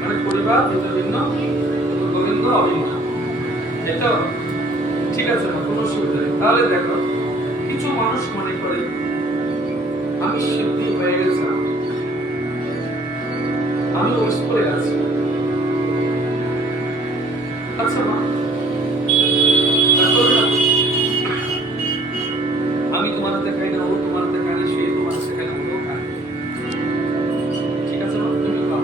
মানে পরিবার ভিন্ন ভিন্ন, গোবিন্দ অভিন্ন, এই তো ঠিক আছে না, কোনো অসুবিধা নেই। তাহলে দেখো, কিছু মানুষ মনে করে আমি সিদ্ধি হয়ে গেছিলাম, আমি ওয়েস্ট করে আছি। আচ্ছা মা, আমি তোমার হাতে খাই না, ও তোমার হাতে খাই না, সে তোমার হাতে খাই না, ও খায়, ঠিক আছে মা, তুমি খাও।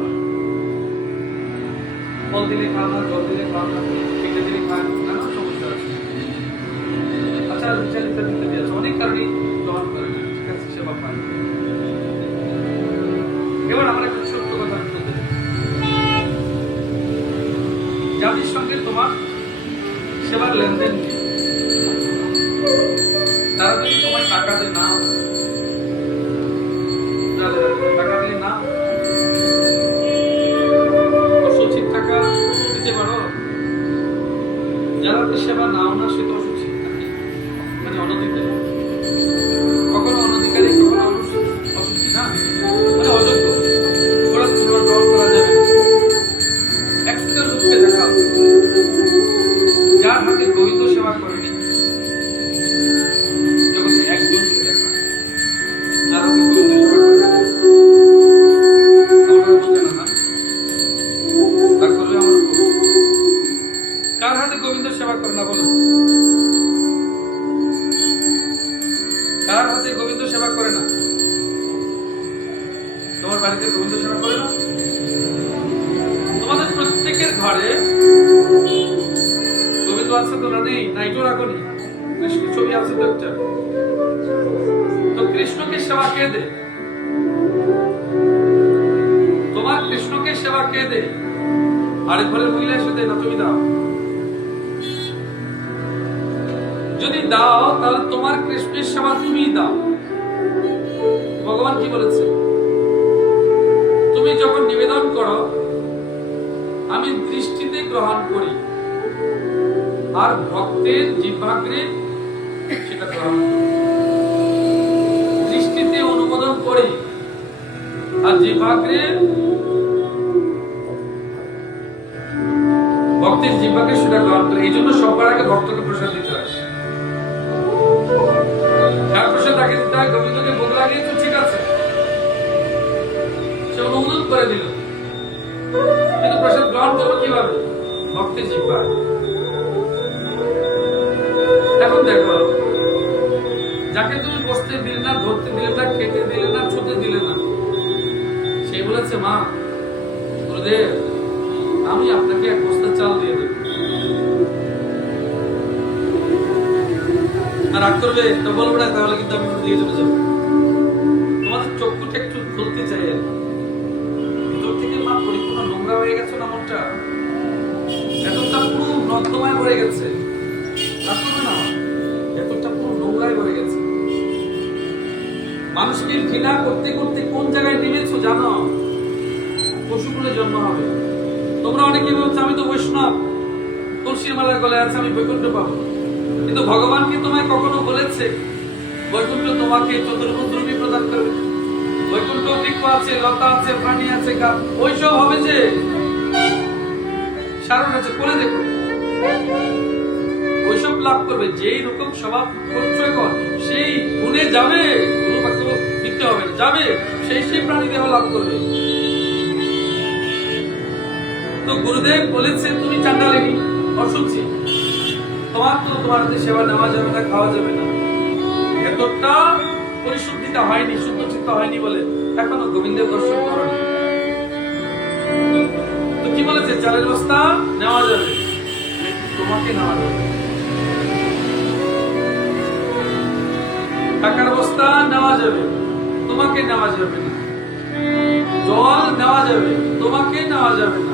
ফল দিলে খাও না, জল দিলে খাও না, খেতে দিলে খায় না, নানা সমস্যা আছে। আচ্ছা বিচারিত দিতে দিয়েছে, অনেক কারণে গ্রহণ করে না, ঠিক আছে, সেবা পায়। এবার আমরা একটা ছোট্ট কথা বলতে, যাদের সঙ্গে তোমার সেবার লেনদেন নেই, তারা যদি তোমার টাকা দেয় না, টাকা দিয়ে না অসুচিত টাকা দিতে পারো, যারা সেবা নাও না সে তো অসুচিত, মানে অনধিকারী, কখনো অনধিকারী, কখনো অসুচিত না, মানে অযোগ্য, ওরা সেবা গ্রহণ করা যাবে। একটা লোককে দেখা, যার হাতে গোবিন্দ সেবা করেনি, যখন একজনকে দেখা যার হাতে গোবিন্দ সেবা করে, আমরা বোঝে না, তা করবে আমার উপর। কার হাতে গোবিন্দ সেবা করে না বলো? কার হাতে গোবিন্দ সেবা করে না? তোমার বাড়িতে গোবিন্দ সেবা করে না? তোমাদের প্রত্যেকের ঘরে গোবিন্দ আছে তো? না নেই? নাইটো রাখনি? কৃষ্ণ ছবি আছে তো একটা। তো কৃষ্ণকে সেবা কে দে? তোমার কৃষ্ণকে সেবা কে দে? আরেক ঘরের মহিলা এসে দেয় না, তুমি দাও। যদি দাও তাহলে তোমার কৃষ্ণের সেবা তুমিই দাও। ভগবান কি বলেছে? তুমি যখন নিবেদন করো, আমি দৃষ্টিতে গ্রহণ করি, আর ভক্তের জিহ্বাগ্রে সেটা গ্রহণ করি। দৃষ্টিতে অনুমোদন করি আর জিহ্বাগ্রে, ভক্তের জিহ্বাগ্রে সেটা গ্রহণ করি। এই জন্য সবার আগে ভক্তকে প্রসাদ দিতে হয়। যার প্রসাদ আগে দিতে হয়, গোবিন্দকে ভোগ লাগিয়েছো, ঠিক আছে, সে অনুমোদন করে দিল, কিন্তু প্রসাদ গ্রহণ করবো কিভাবে? ভক্তের জিহ্বায়। এখন দেখো, যাকে তুমি বসতে দিলে না, ধরতে দিলে না, খেতে দিলে না, ছুতে দিলে না, সে বলেছে মা, গুরুদেব, আমি আপনাকে এক বস্তা চাল দিয়ে দেব। আর রাগ করবে তো বলবো না, তাহলে কিন্তু আমি দিয়ে চলে যাবো। তোমাদের চক্ষুটা একটু খুলতে চাই, ভিতর থেকে মা পরিপূর্ণ নোংরা হয়ে গেছে না, মনটা এতটা পুরো নর্দমায় ভরে গেছে, রাগ করবে না, এতটা পুরো নোংরায় ভরে গেছে। মানুষকে ঘৃণা করতে করতে কোন জায়গায় নেমেছো জানো? পশুকুলে জন্ম হবে। তোমরা অনেকে বলছো আমি তো বৈষ্ণব, তুলসীর মালার গলায় আছে, আমি বৈকুণ্ঠ পাবো। কিন্তু ভগবান কি তোমায় কখনো বলেছে বৈকুণ্ঠ তোমাকে চতুর্ভুজ দ্রবী প্রদান করবে? বৈকুণ্ঠ বৃক্ষ আছে, লতা আছে, প্রাণী আছে, গাছ, ওইসব হবে যে সারণ আছে, করে দেখো, ওইসব লাভ করবে। যেই রকম স্বভাব করছো এখন, সেই গুণে যাবে, কোনো বাক্য লিখতে হবে, যাবে, সেই প্রাণী দেহ লাভ করবে। তো গুরুদেব বলেছে তুমি চান্ডালিনী, অসুচি, তোমার তো তোমার হাতে সেবা নেওয়া যাবে না, খাওয়া যাবে না। এতটা পরিশুদ্ধিতা হয়নি, শুদ্ধ চিত্ত হয়নি বলে এখনো গোবিন্দের দর্শন করনি। তো কি বলেছে? চালের বস্তা নেওয়া যাবে, তোমাকে নেওয়া যাবে। টাকার বস্তা নেওয়া যাবে, তোমাকে নেওয়া যাবে না। জল নেওয়া যাবে, তোমাকে নেওয়া যাবে না।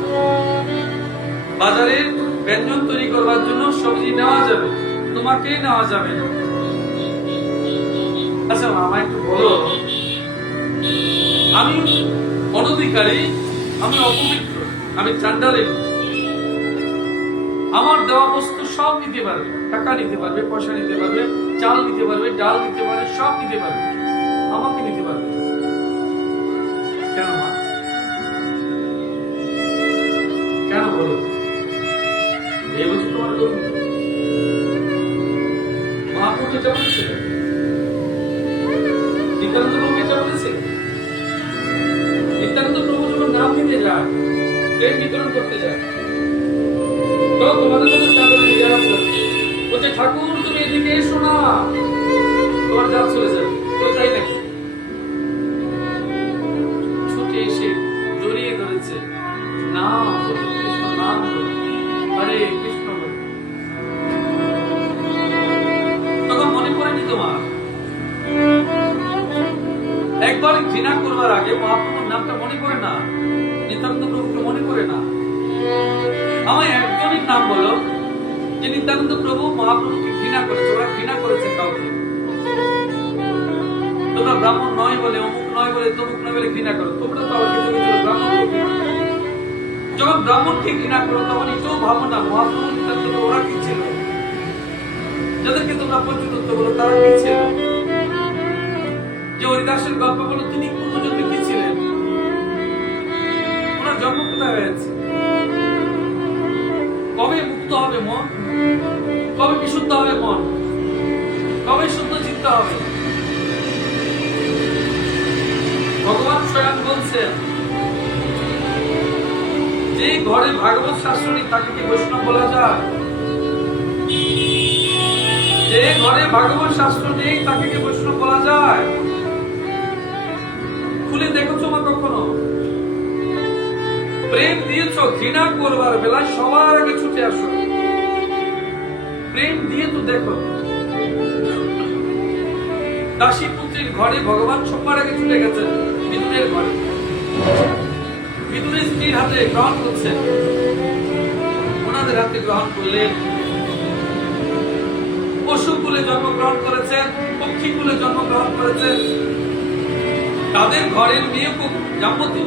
বাজারে ব্যঞ্জন তৈরি করবার জন্য সবজি নেওয়া যাবে, তোমাকে নেওয়া যাবে না। আচ্ছা মামা একটু বলো, আমি অনধিকারী, আমি অপবিত্র, আমি চান্ডালী, আমার দেওয়া বস্তু সব নিতে পারবে, টাকা নিতে পারবে, পয়সা নিতে পারবে, চাল নিতে পারবে, ডাল নিতে পারবে, সব নিতে পারবে, আমাকে নিতে পারবে। কেন মা? কেন বলো? এই বছর তোমার গর্বিত। মহাপ্রভু এটা বলেছিলেন, নিত্যানন্দ প্রভু এটা বলেছিলেন। নিত্যানন্দ প্রভু যখন নাম দিতে যায়, প্রেম বিতরণ করতে যায়, তো তোমাদের মধ্যে চাঁদনি দেওয়া আছে, বলছে ঠাকুর তুমি এদিকে এসো না, তোমার যা চলে যাবে। তো তাই নাকি? ছুটে এসে জড়িয়ে ধরেছে, নাম বলো, কৃষ্ণ নাম বলো, হরে কৃষ্ণ বলো। তখন মনে পড়েনি তোমার? একবার ঘৃণা করবার আগে মহাপ্রভুর নামটা মনে পড়ে না, নিত্যানন্দ প্রভুকে মনে পড়ে না। আমায় একজনের নাম বলো যে নিত্যানন্দ প্রভু মহাপ্রভুকে ঘৃণা করেছে। ওরা ঘৃণা করেছে কাউকে, তোমরা ব্রাহ্মণ নয় বলে, অমুক নয় বলে, তমুক নয় বলে ঘৃণা করো। তোমরা তো আবার কিছু কিছু ব্রাহ্মণকে ঘৃণা করো। যখন ব্রাহ্মণকে ঘৃণা করো তখন এটাও ভাবো না মহাপ্রভু নিত্যানন্দ ওরা কি ছিল, যাদেরকে তোমরা পঞ্চতত্ত্ব বলো তারা কি ছিল, যে হরিদাসের গল্প বলো তিনি পূর্বজন্মে কি ছিলেন, ওনার জন্ম কোথায় হয়েছে, কবে মুক্ত হবে মন, কবে বিশুদ্ধ হবে মন, কবে শুদ্ধ চিত্ত হবে। ভগবান স্বয়ং বলছেন যে ঘরে ভাগবত শাস্ত্র নেই তাকে কি বৈষ্ণব বলা যায়? যে ঘরে ভাগবত শাস্ত্র নেই তাকে কি বৈষ্ণব বলা যায়? খুলে দেখেছো মা কখনো? প্রেম দিয়েছ, ঘৃণা করবার বেলায় সবার আগে ছুটে আসো। প্রেম দিয়ে তো দেখো, দাসী পুত্রীর ঘরে ভগবান সবার আগে ছুটে গেছেন বিদুরের ঘরে। বিদুরের স্ত্রীর হাতে গ্রহণ করছেন, ওনাদের হাতে গ্রহণ করলেন। পশু কুলে জন্মগ্রহণ করেছেন, পক্ষী কুলে জন্মগ্রহণ করেছেন। তাদের ঘরের মেয়ে জাম্বতী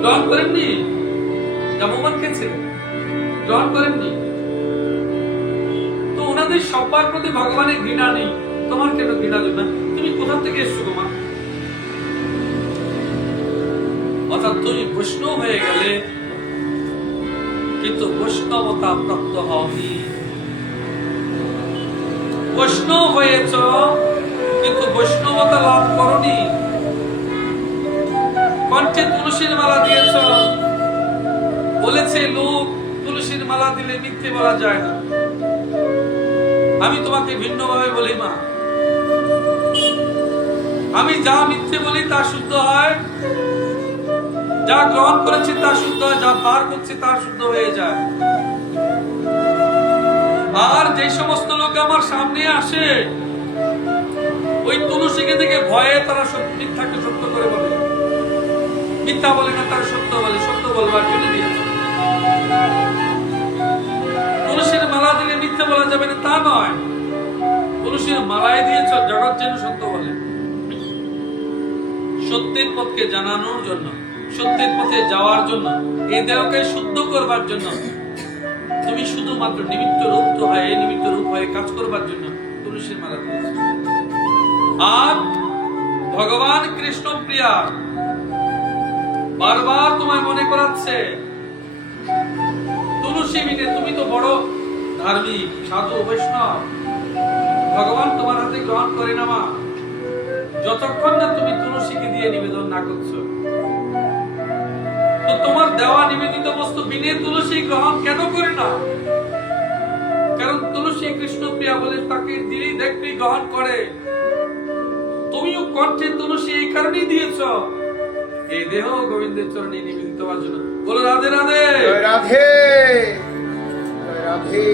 গ্রহণ করেননি, জাম্ববান খেয়েছিলেন, গ্রহণ করেননি। তো ওনাদের সবার প্রতি ভগবানের ঘৃণা নেই, তোমার কেন ঘৃণা দেবে? তুমি কোথা থেকে এসছো তোমার? অর্থাৎ তুমি বৈষ্ণব হয়ে গেলে কিন্তু বৈষ্ণবতা প্রাপ্ত হওনি। বৈষ্ণব হয়েছ কিন্তু বৈষ্ণবতা লাভ করনি। কণ্ঠে তুলসীর মালা দিয়েছ, বলেছে লোক তুলসীর মালা দিলে মিথ্যে বলা যায় না। আমি তোমাকে ভিন্নভাবে বলি মা, আমি যা মিথ্যে বলি তা শুদ্ধ হয়, যা গ্রহণ করেছি তা শুদ্ধ হয়, যা পার করছি তা শুদ্ধ হয়ে যায়। আর যে সমস্ত লোক আমার সামনে আসে ওই তুলসীকে দেখে ভয়ে তারা মিথ্যাকে সত্য করে বলে, মিথ্যা বলে না তারা সত্য বলে, সত্য বলবার জন্য দিয়েছে। তুলসীর মালা দিলে মিথ্যা বলা যাবে না তা নয়, তুলসীর মালায় দিয়েছ জগৎ যেন সত্য বলে। সত্যের পথকে জানানোর জন্য, সত্যের পথে যাওয়ার জন্য, এই দেহকে শুদ্ধ করবার জন্য তুমি শুধুমাত্র নিমিত্ত রূপ তো হয়, এই নিমিত্ত রূপ হয়ে কাজ করবার জন্য তুলসীর মালা দিয়েছ। আর ভগবান কৃষ্ণ প্রিয়া বারবার তোমায় মনে করাচ্ছে তুলসী বিনে তুমি তো বড় ধার্মিক সাধু বৈষ্ণব, ভগবান তোমার হাতে গ্রহণ করে না মা, যতক্ষণ না তুমি তুলসীকে দিয়ে নিবেদন না করছো। তো তোমার দেওয়া নিবেদিত বস্তু বিনে তুলসী গ্রহণ কেন করে না? কারণ তুলসী কৃষ্ণ প্রিয়া বলে তাকে দিলেই দেখলেই গ্রহণ করে। তুমিও কণ্ঠে তুলসী এই কারণেই দিয়েছ এই দেহ গোবিন্দের চরণে নিবেদিত হওয়ার জন্য। বলো রাধে রাধে, রাধে রাধে।